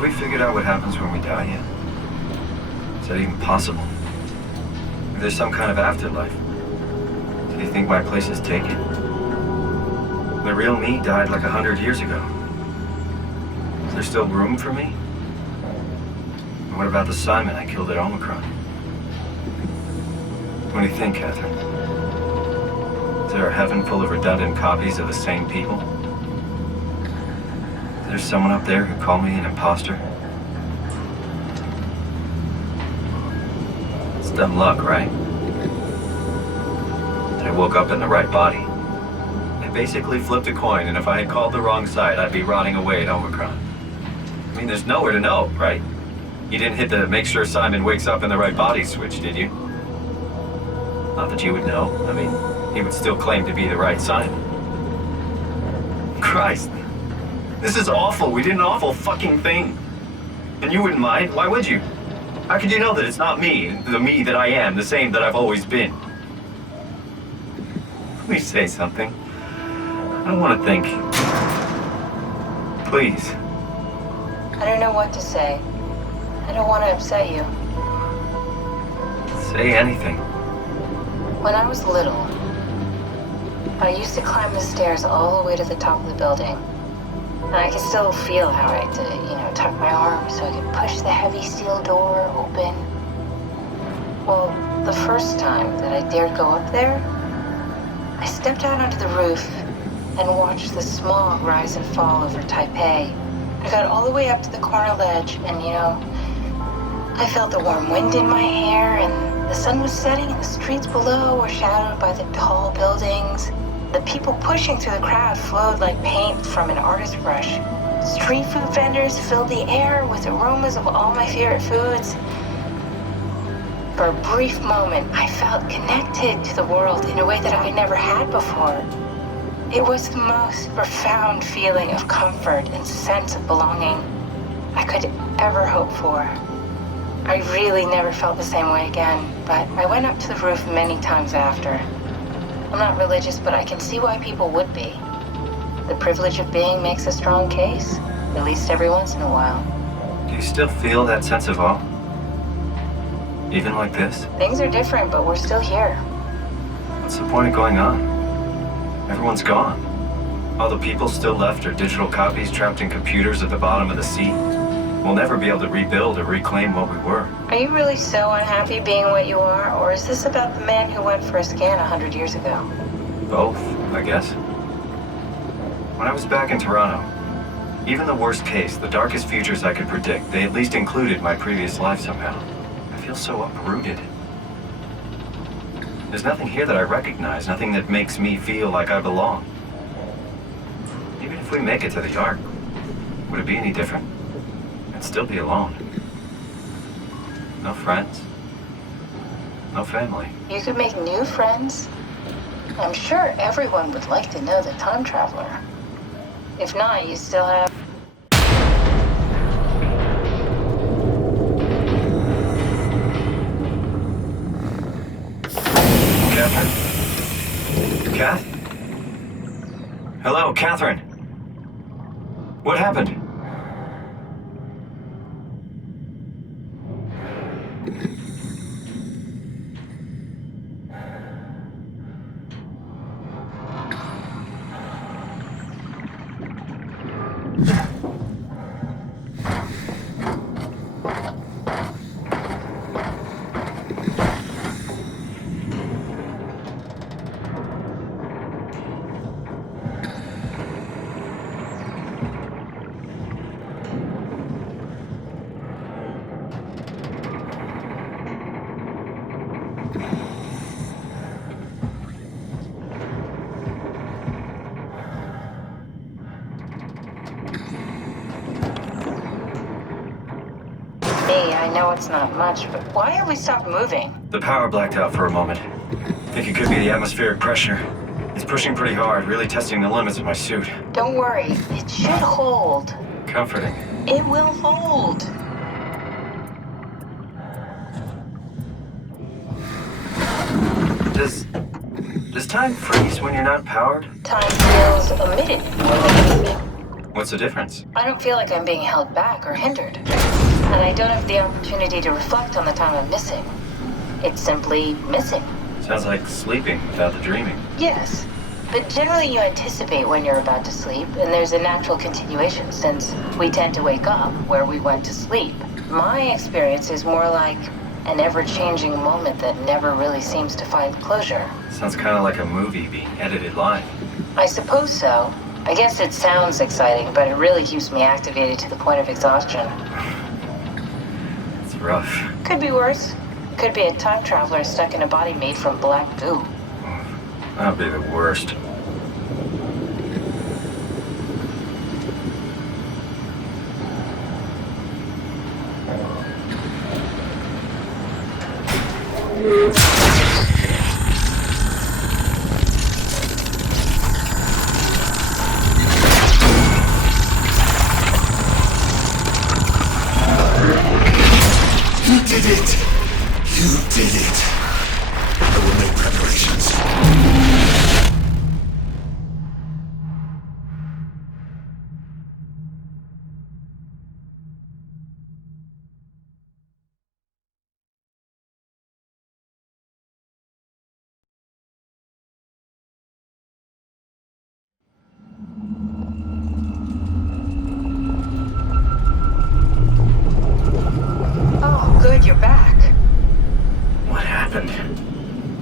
Have we figured out what happens when we die yet? Is that even possible? If there's some kind of afterlife, do you think my place is taken? The real me died like 100 years ago. Is there still room for me? And what about the Simon I killed at Omicron? What do you think, Catherine? Is there a heaven full of redundant copies of the same people? Is there someone up there who called me an imposter? It's dumb luck, right? That I woke up in the right body. I basically flipped a coin, and if I had called the wrong side, I'd be rotting away at Omicron. I mean, there's nowhere to know, right? You didn't hit the make sure Simon wakes up in the right body switch, did you? Not that you would know. I mean, he would still claim to be the right Simon. Christ. This is awful. We did an awful fucking thing. And you wouldn't mind? Why would you? How could you know that it's not me, the me that I am, the same that I've always been? Please say something. I don't want to think. Please. I don't know what to say. I don't want to upset you. Say anything. When I was little, I used to climb the stairs all the way to the top of the building. And I could still feel how I had to, tuck my arm so I could push the heavy steel door open. Well, the first time that I dared go up there, I stepped out onto the roof and watched the smog rise and fall over Taipei. I got all the way up to the corner ledge and, I felt the warm wind in my hair and the sun was setting and the streets below were shadowed by the tall buildings. The people pushing through the crowd flowed like paint from an artist's brush. Street food vendors filled the air with aromas of all my favorite foods. For a brief moment, I felt connected to the world in a way that I never had before. It was the most profound feeling of comfort and sense of belonging I could ever hope for. I really never felt the same way again, but I went up to the roof many times after. I'm not religious, but I can see why people would be. The privilege of being makes a strong case, at least every once in a while. Do you still feel that sense of awe? Even like this? Things are different, but we're still here. What's the point of going on? Everyone's gone. All the people still left are digital copies trapped in computers at the bottom of the sea. We'll never be able to rebuild or reclaim what we were. Are you really so unhappy being what you are, or is this about the man who went for a scan 100 years ago? Both, I guess. When I was back in Toronto, even the worst case, the darkest futures I could predict, they at least included my previous life somehow. I feel so uprooted. There's nothing here that I recognize, nothing that makes me feel like I belong. Even if we make it to the Ark, would it be any different? I'd still be alone. No friends. No family. You could make new friends. I'm sure everyone would like to know the time traveler. If not, you still have... Catherine? Kath? Hello, Catherine. What happened? I know it's not much, but why have we stopped moving? The power blacked out for a moment. Think it could be the atmospheric pressure. It's pushing pretty hard, really testing the limits of my suit. Don't worry, it should hold. Comforting. It will hold. Does time freeze when you're not powered? Time feels omitted more than anything. What's the difference? I don't feel like I'm being held back or hindered. And I don't have the opportunity to reflect on the time I'm missing. It's simply missing. Sounds like sleeping without the dreaming. Yes. But generally you anticipate when you're about to sleep, and there's a natural continuation since we tend to wake up where we went to sleep. My experience is more like an ever-changing moment that never really seems to find closure. Sounds kind of like a movie being edited live. I suppose so. I guess it sounds exciting, but it really keeps me activated to the point of exhaustion. It's rough. Could be worse. Could be a time traveler stuck in a body made from black goo. That'd be the worst. You did it! You did it! I will make preparations. Oh, good, you're back. What happened?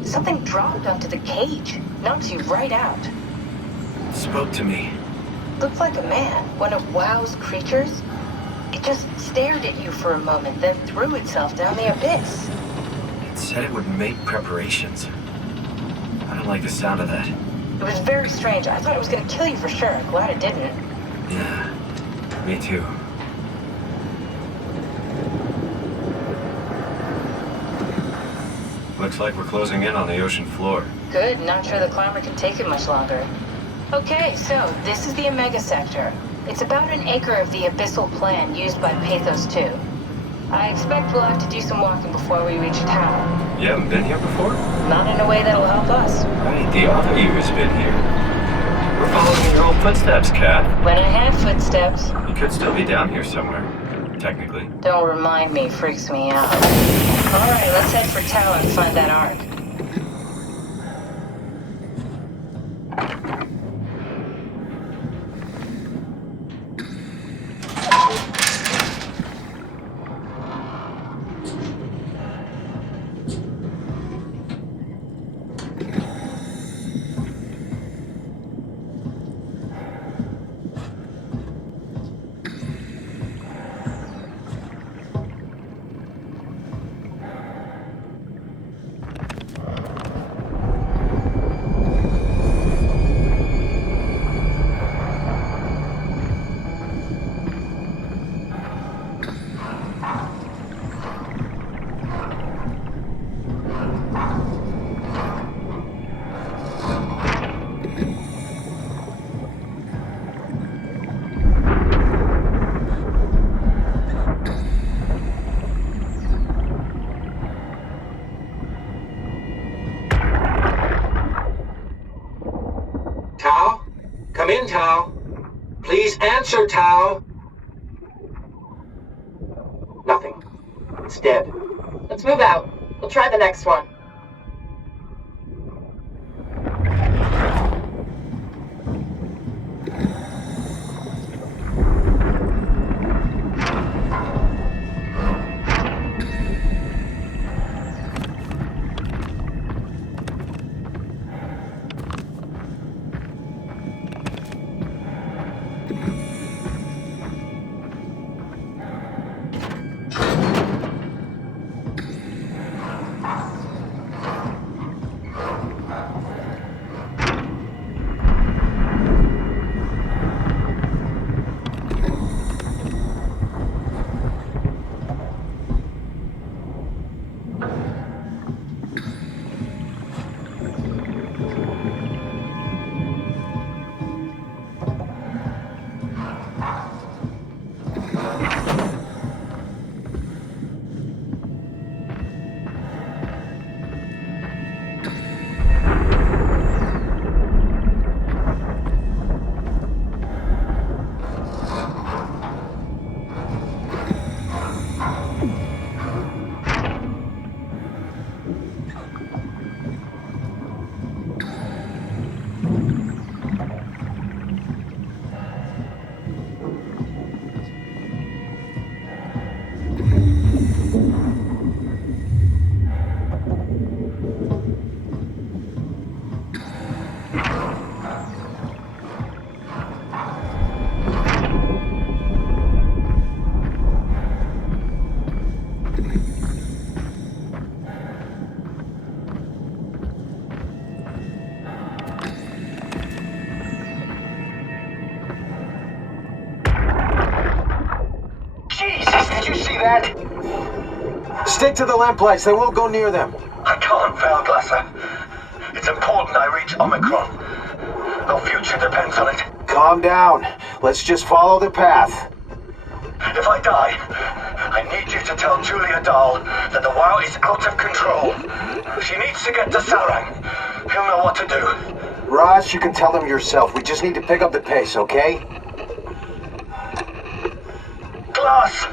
Something dropped onto the cage. Knocked you right out. Spoke to me. Looked like a man, one of WoW's creatures. It just stared at you for a moment, then threw itself down the abyss. It said it would make preparations. I don't like the sound of that. It was very strange. I thought it was gonna kill you for sure. Glad it didn't. Yeah, me too. Looks like we're closing in on the ocean floor. Good, not sure the climber can take it much longer. Okay, so this is the Omega Sector. It's about an acre of the abyssal plan used by Pathos 2. I expect we'll have to do some walking before we reach town. You haven't been here before? Not in a way that'll help us. Right, the other you has been here. We're following your old footsteps, Kat. When I have footsteps, You could still be down here somewhere, technically. don't remind me, freaks me out. Alright, let's head for Tower and find that ark. Tao? Come in, Tao. Please answer, Tao. Nothing. It's dead. Let's move out. We'll try the next one. that? Stick to the lamplights. They won't go near them. I can't, Veilglasser. It's important I reach Omicron. Our future depends on it. Calm down. Let's just follow the path. If I die, I need you to tell Julia Dahl that the WoW is out of control. She needs to get to Sarang. He'll know what to do. Ross, you can tell them yourself. We just need to pick up the pace, okay? Glass!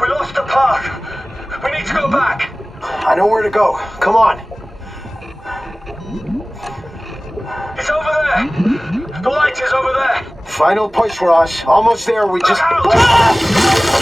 We lost the path! We need to go back! I know where to go. Come on. It's over there! The light is over there! Final push, Ross. Almost there. We just... Look out!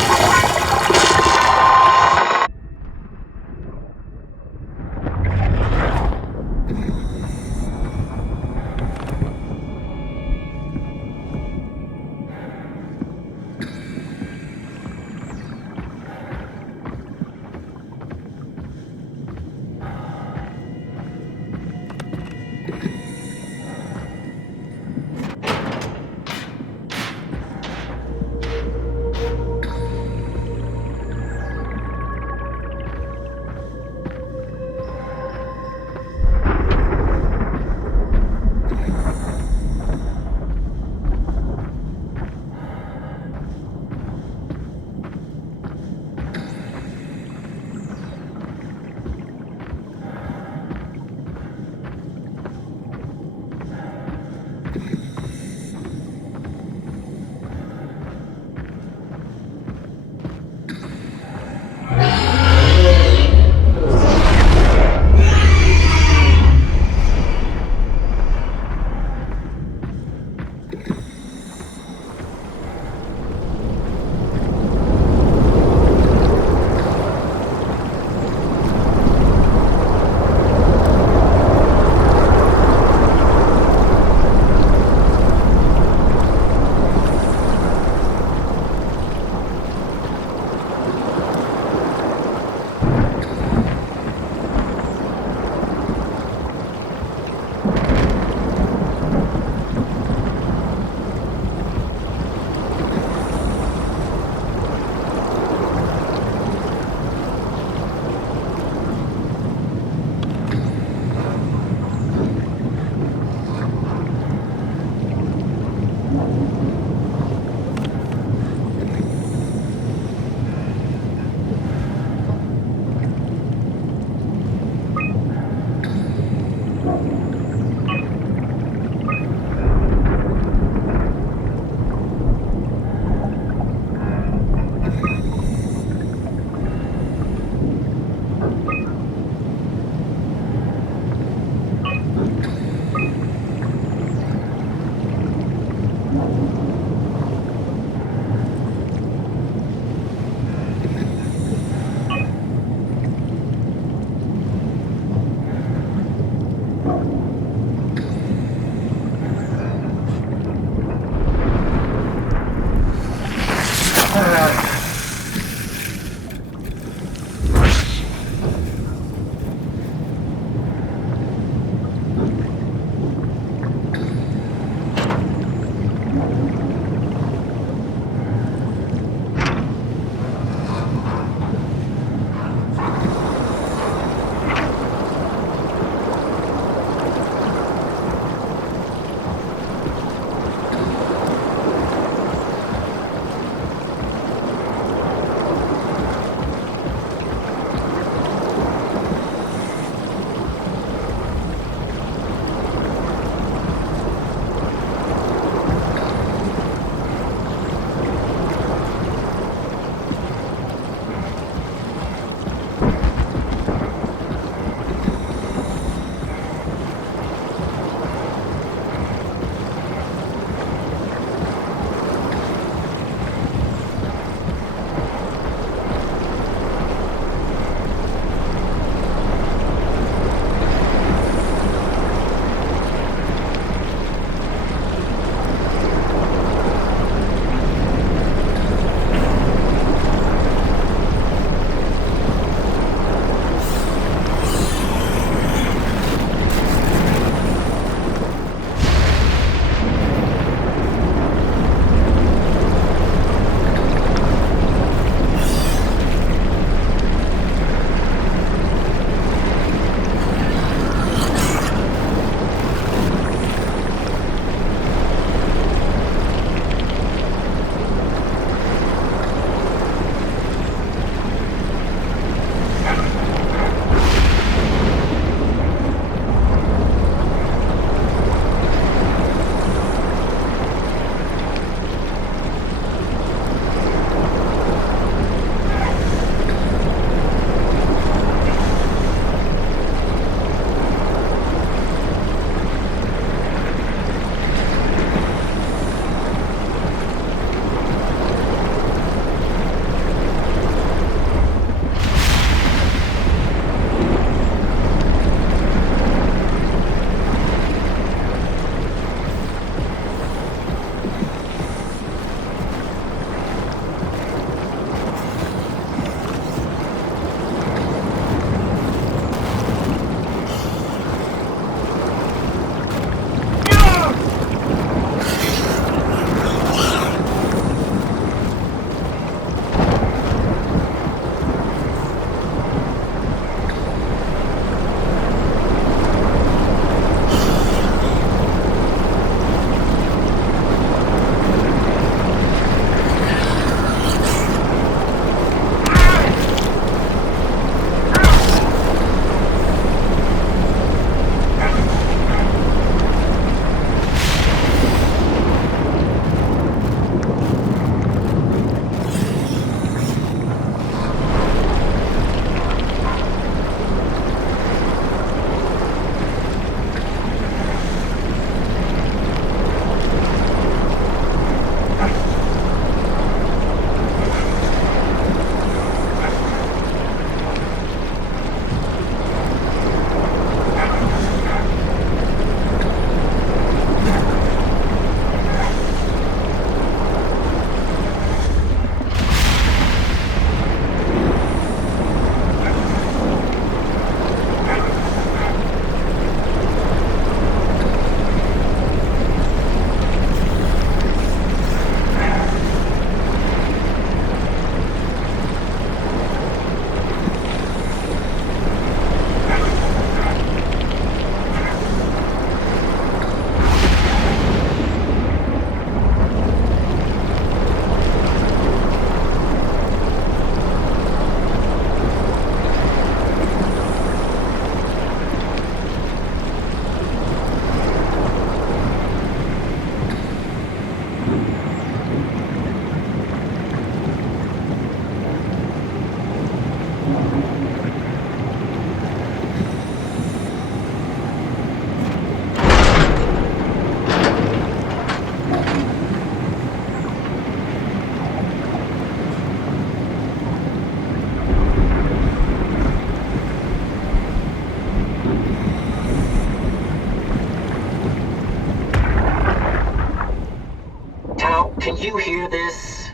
Tao, can you hear this?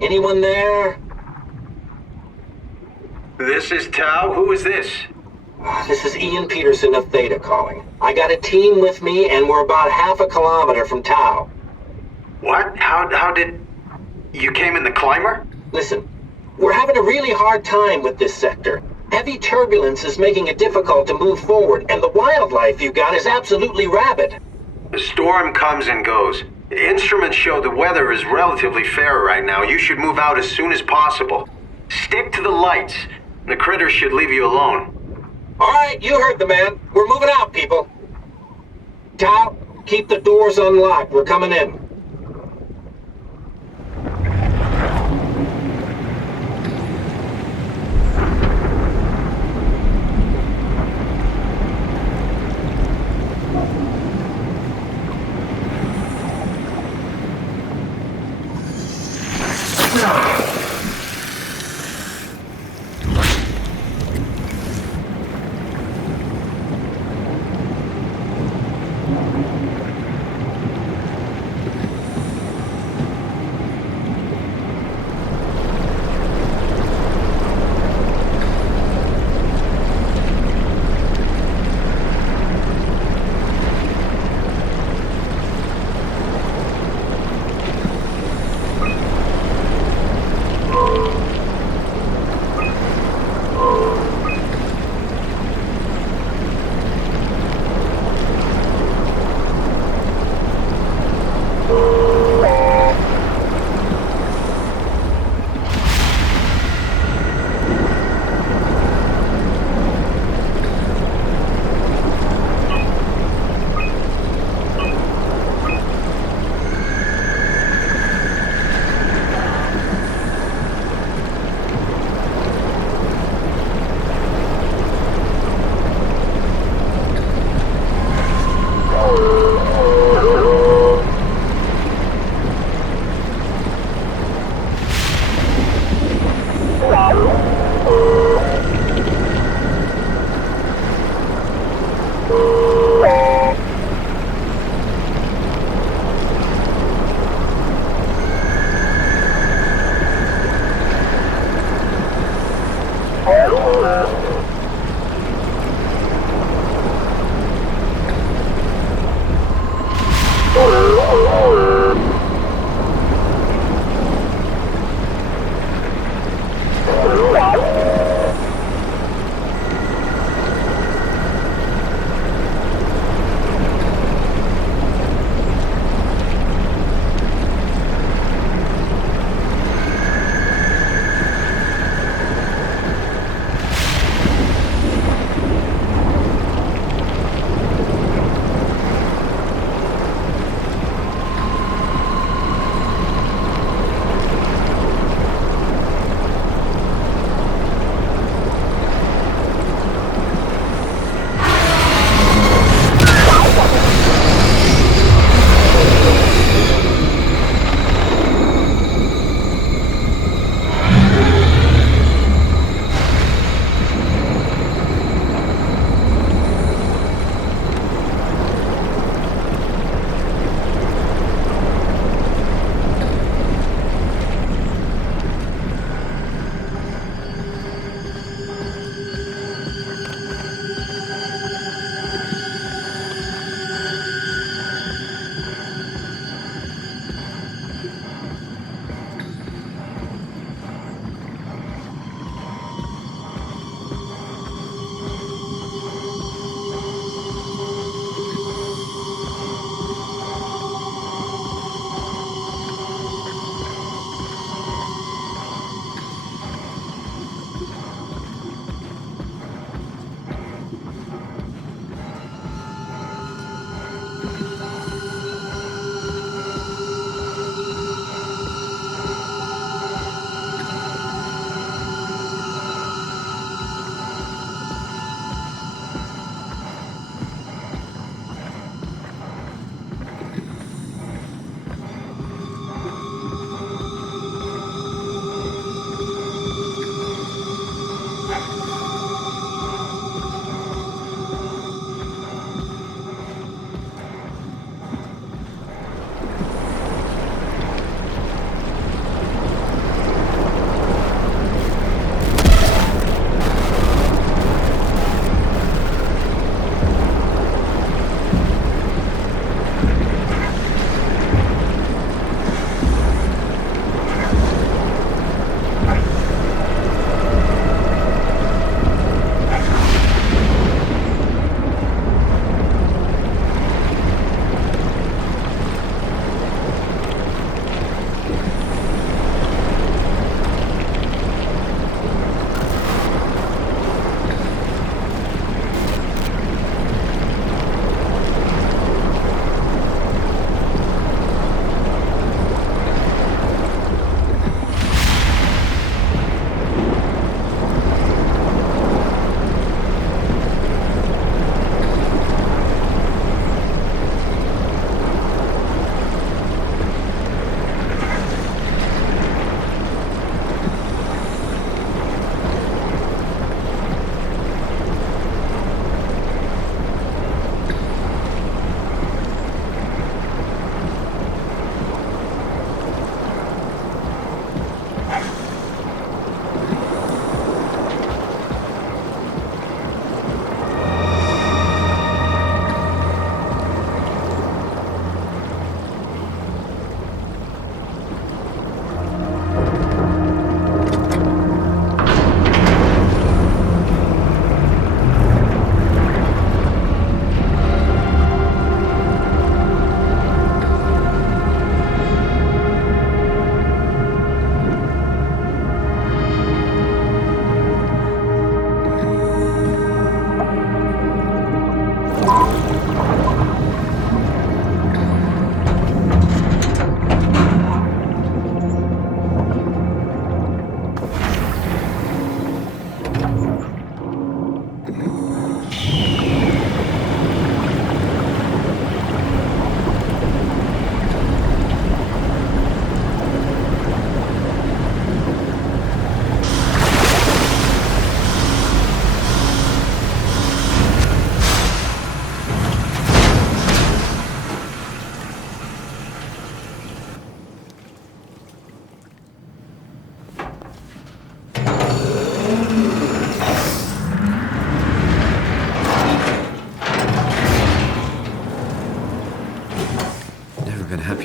Anyone there? This is Tao. Who is this? This is Ian Peterson of Theta calling. I got a team with me and we're about half a kilometer from Tao. What? How did... You came in the climber? Listen, we're having a really hard time with this sector. Heavy turbulence is making it difficult to move forward, and the wildlife you got is absolutely rabid. The storm comes and goes. Instruments show the weather is relatively fair right now. You should move out as soon as possible. Stick to the lights. The critters should leave you alone. All right, you heard the man. We're moving out, people. Tao, keep the doors unlocked. We're coming in.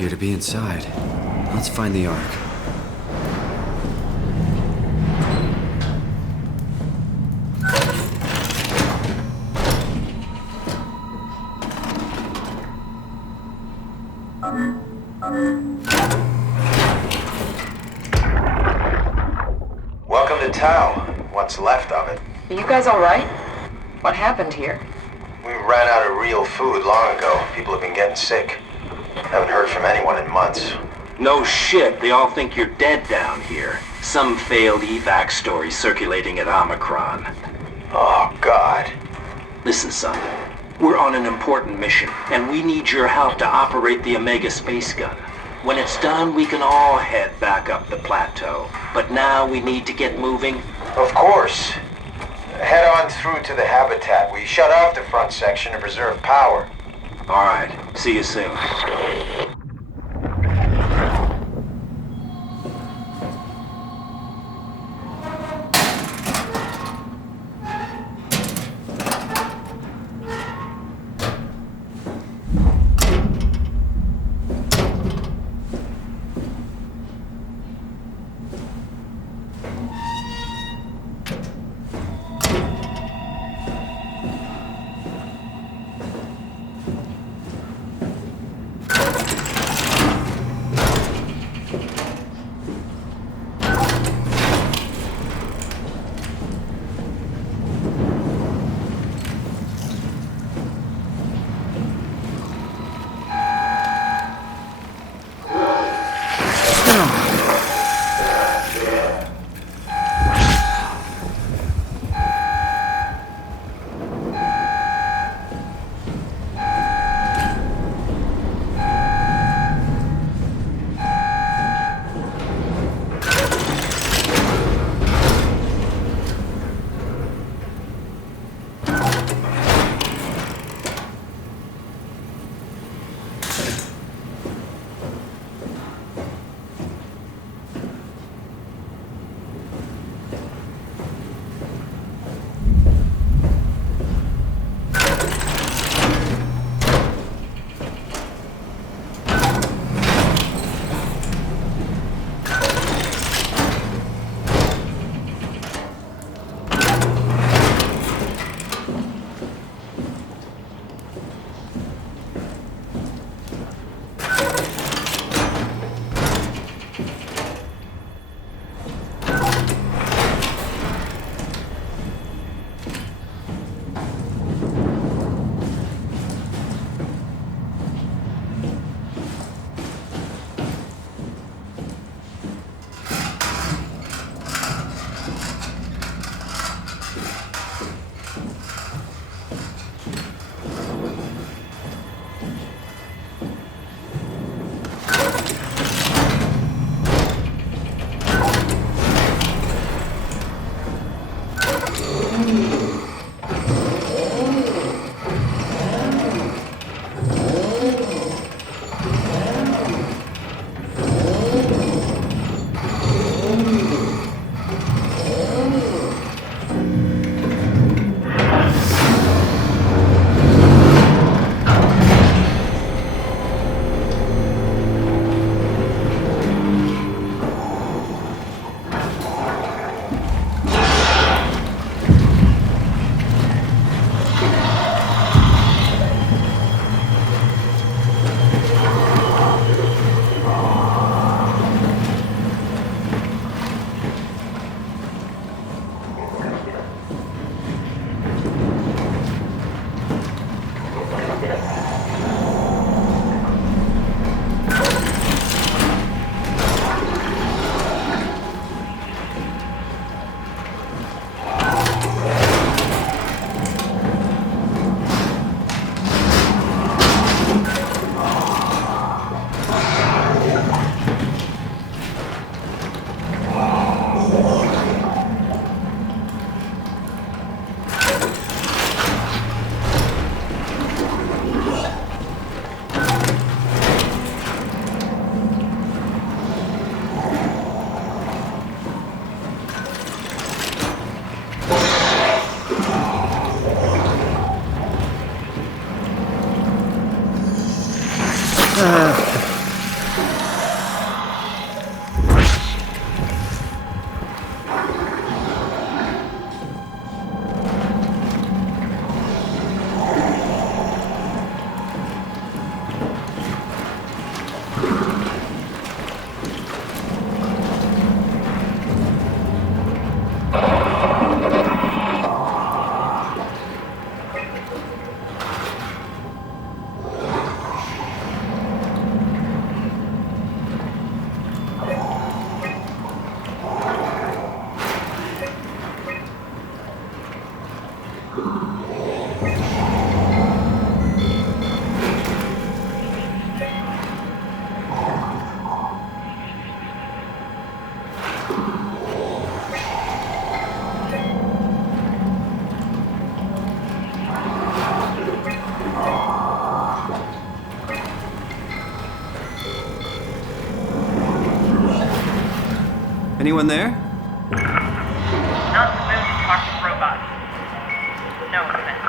appear to be inside. Let's find the Ark. Welcome to Tau. What's left of it. Are you guys alright? What happened here? We ran out of real food long ago. People have been getting sick. Haven't heard from anyone in months. No shit, they all think you're dead down here. Some failed evac story circulating at Omicron. Oh, God. Listen, son. We're on an important mission, and we need your help to operate the Omega space gun. When it's done, we can all head back up the plateau. But now we need to get moving. Of course. Head on through to the habitat. We shut off the front section to preserve power. All right, see you soon. Anyone there? Not in the mood to talk to robots. No offense.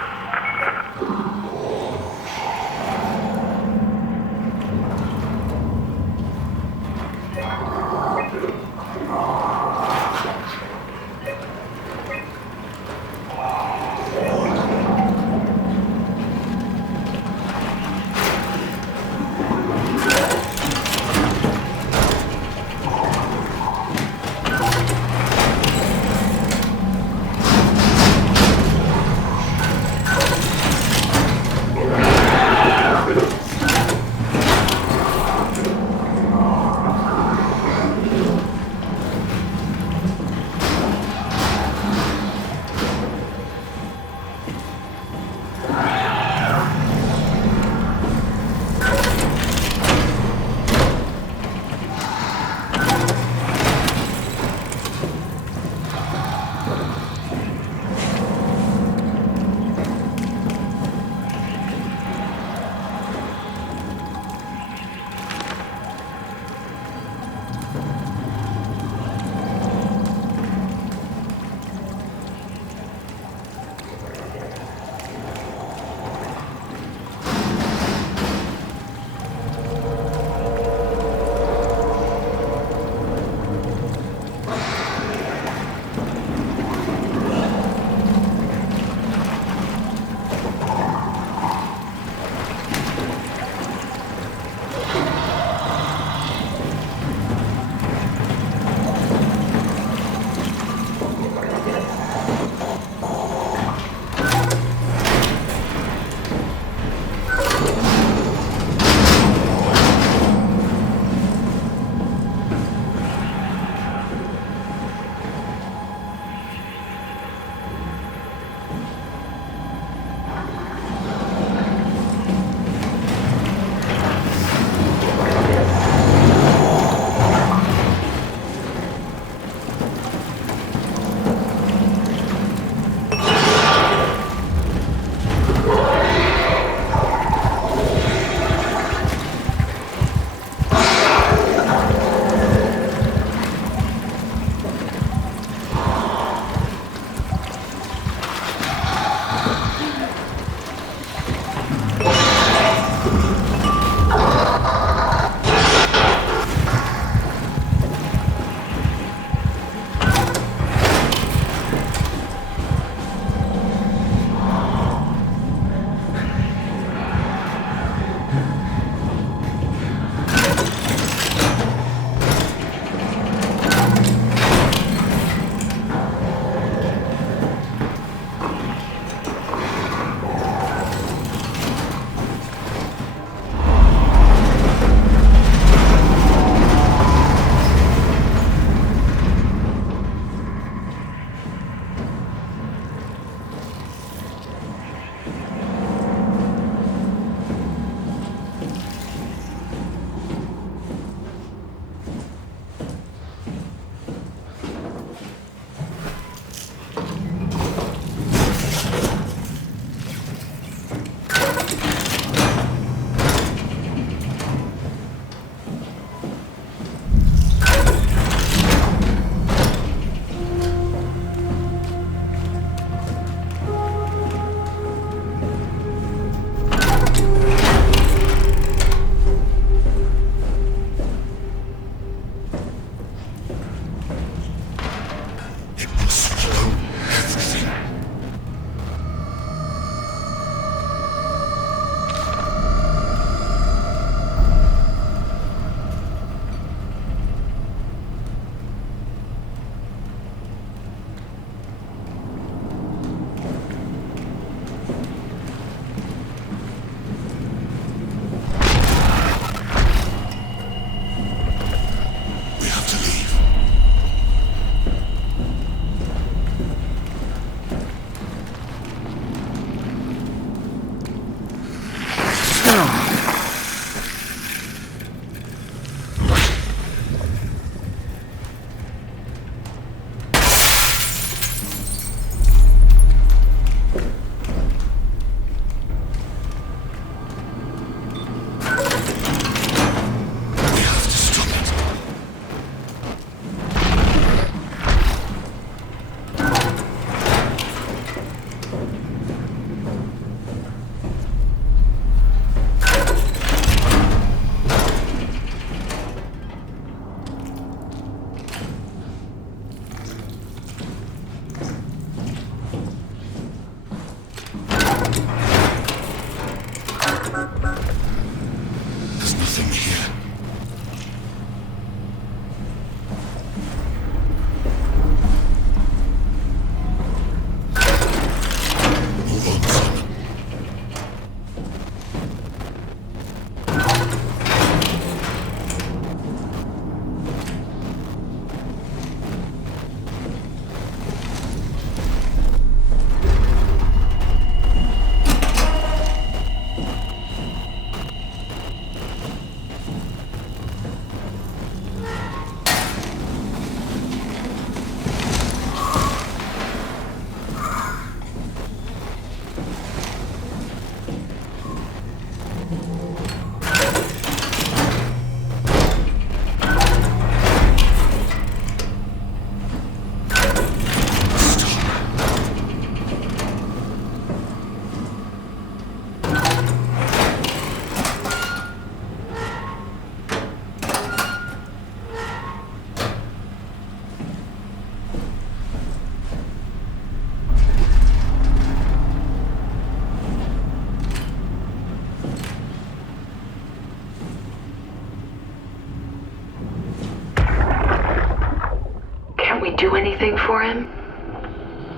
anything for him?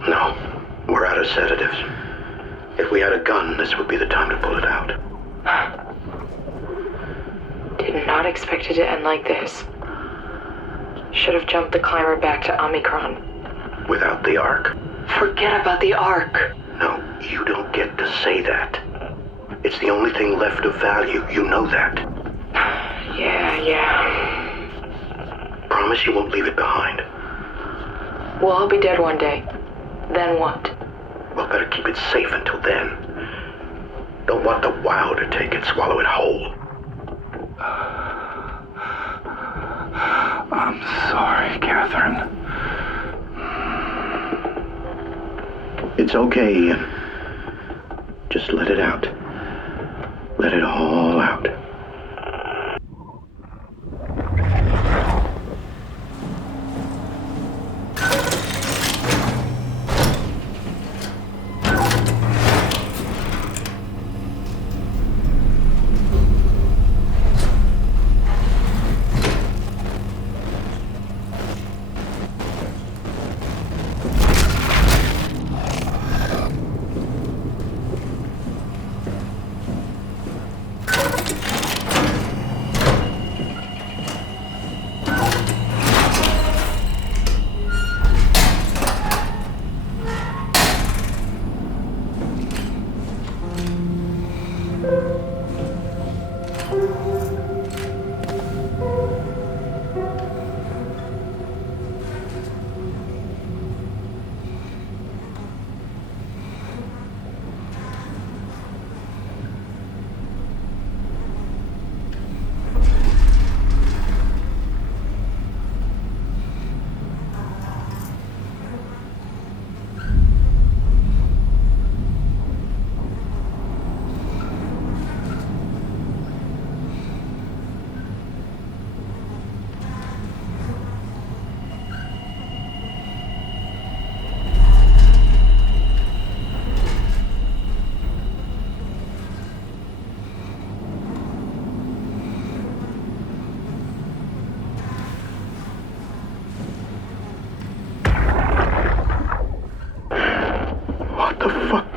No, we're out of sedatives. If we had a gun, this would be the time to pull it out. Did not expect it to end like this. Should have jumped the climber back to Omicron. Without the Ark? Forget about the Ark. No, you don't get to say that. It's the only thing left of value, you know that. Yeah. Promise you won't leave it behind. Well, I'll be dead one day. Then what? We'll better keep it safe until then. Don't want the wow to take it, swallow it whole. I'm sorry, Catherine. It's okay, Ian. Just let it out. Let it all out.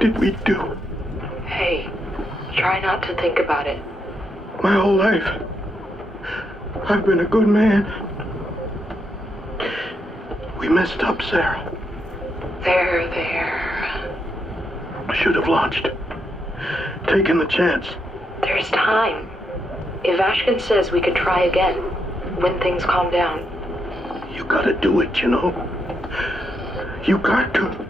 Did we do? Hey, try not to think about it. My whole life, I've been a good man. We messed up, Sarah. There. I should have launched. Taken the chance. There's time. If Ashkin says we could try again, when things calm down. You gotta do it, you know? You got to.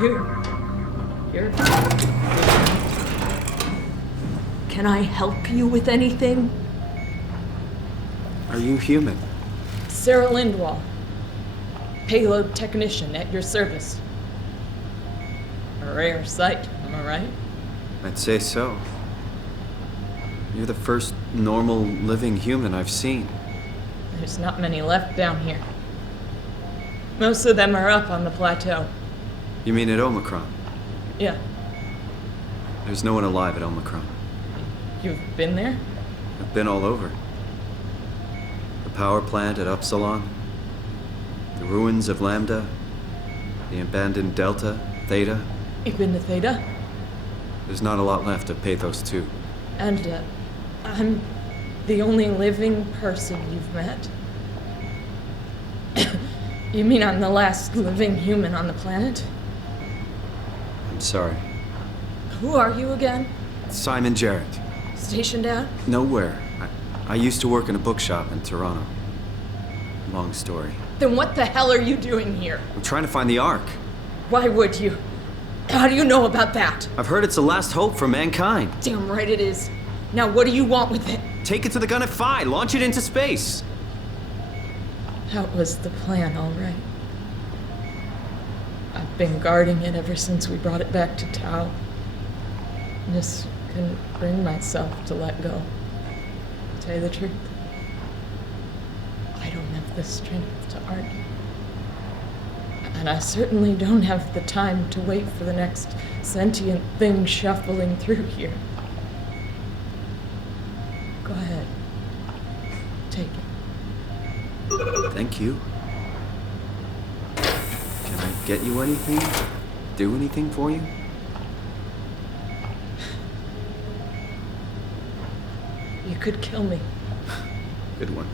You're... Can I help you with anything? Are you human? Sarah Lindwall. Payload technician at your service. A rare sight, am I right? I'd say so. You're the first normal living human I've seen. There's not many left down here. Most of them are up on the plateau. You mean at Omicron? Yeah. There's no one alive at Omicron. You've been there? I've been all over. The power plant at Upsilon, the ruins of Lambda, the abandoned Delta, Theta. You've been to Theta? There's not a lot left of Pathos 2. And, I'm the only living person you've met? You mean I'm the last living human on the planet? I'm sorry. Who are you again? Simon Jarrett. Stationed out? Nowhere. I used to work in a bookshop in Toronto. Long story. Then what the hell are you doing here? I'm trying to find the Ark. Why would you? How do you know about that? I've heard it's the last hope for mankind. Damn right it is. Now what do you want with it? Take it to the Gun at Phi. Launch it into space. That was the plan, all right. I've been guarding it ever since we brought it back to Tau. Just couldn't bring myself to let go. To tell you the truth, I don't have the strength to argue. And I certainly don't have the time to wait for the next sentient thing shuffling through here. Go ahead. Take it. Thank you. Can I get you anything? Do anything for you? You could kill me. Good one.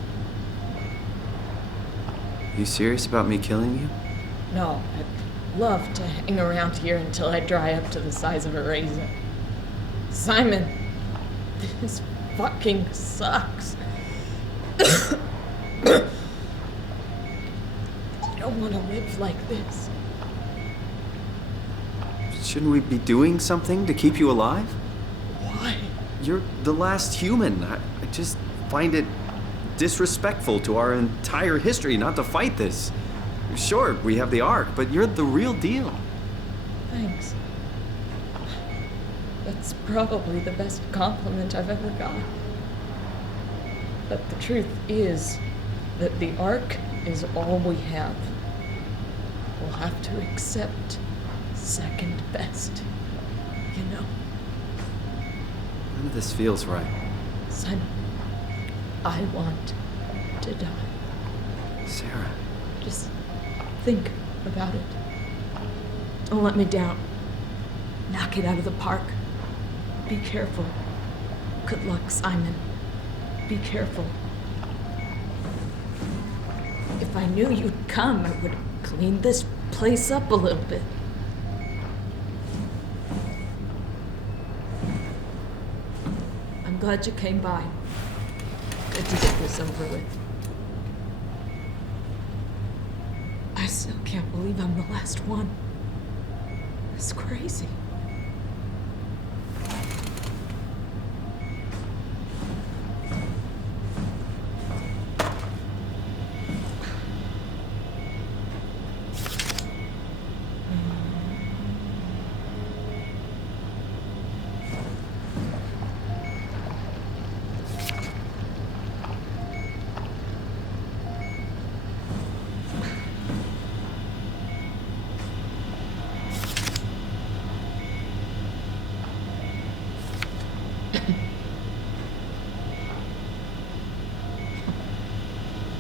You serious about me killing you? No, I'd love to hang around here until I dry up to the size of a raisin. Simon, this fucking sucks. I don't want to live like this. Shouldn't we be doing something to keep you alive? Why? You're the last human. I just find it disrespectful to our entire history not to fight this. Sure, we have the Ark, but you're the real deal. Thanks. That's probably the best compliment I've ever got. But the truth is that the Ark is all we have. We'll have to accept second best, you know? None of this feels right. Simon, I want to die. Sarah. Just think about it. Don't let me down. Knock it out of the park. Be careful. Good luck, Simon. Be careful. If I knew you'd come, I would clean this place up a little bit. I'm glad you came by. Good to get this over with. I still can't believe I'm the last one. It's crazy.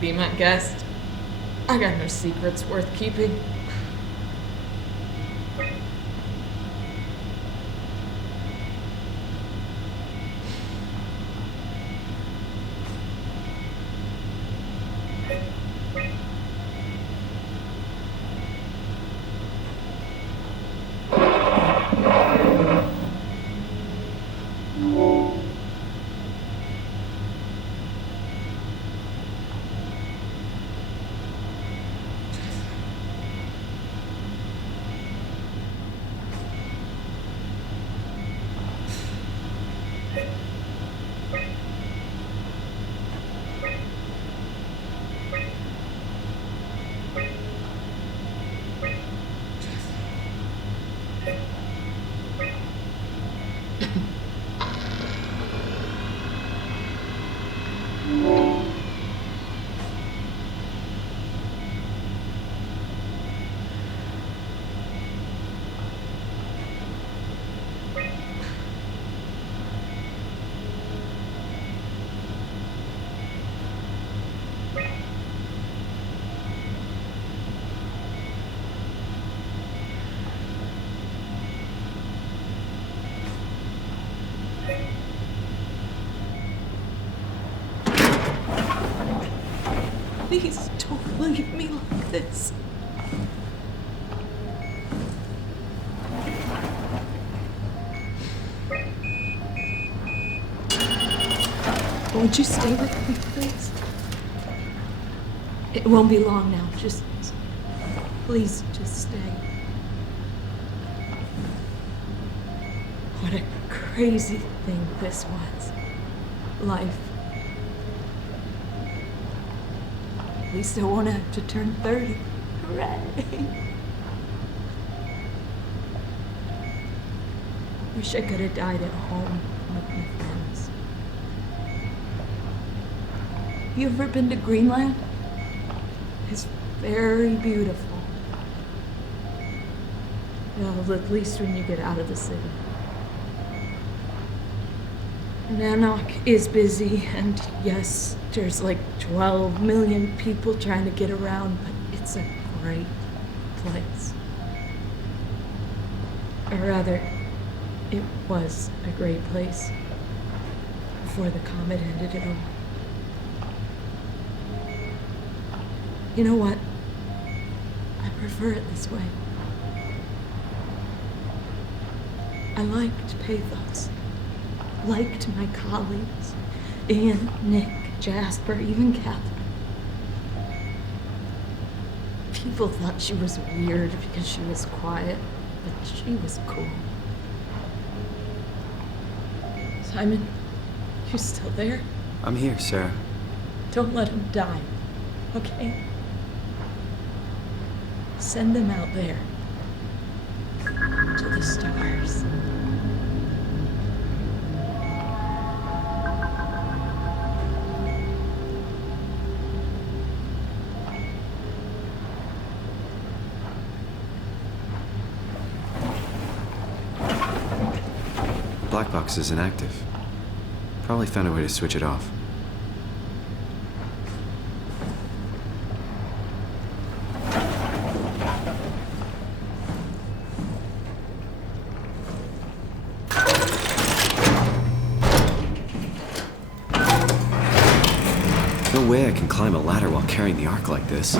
Be my guest. I got no secrets worth keeping. Please. Won't you stay with me, please? It won't be long now. Just please, just stay. What a crazy thing this was. Life. At least I won't have to turn 30. Hooray! Wish I could have died at home with my friends. You ever been to Greenland? It's very beautiful. Well, at least when you get out of the city. Nanook is busy, and yes, there's like 12 million people trying to get around, but it's a great place. Or rather, it was a great place before the comet ended it all. You know what? I prefer it this way. I liked Pathos. Liked my colleagues. Ian, Nick, Jasper, even Catherine. People thought she was weird because she was quiet, but she was cool. Simon, you still there? I'm here, Sarah. Don't let him die, okay? Send them out there. To the stars. Black box is inactive. Probably found a way to switch it off. No way I can climb a ladder while carrying the ark like this.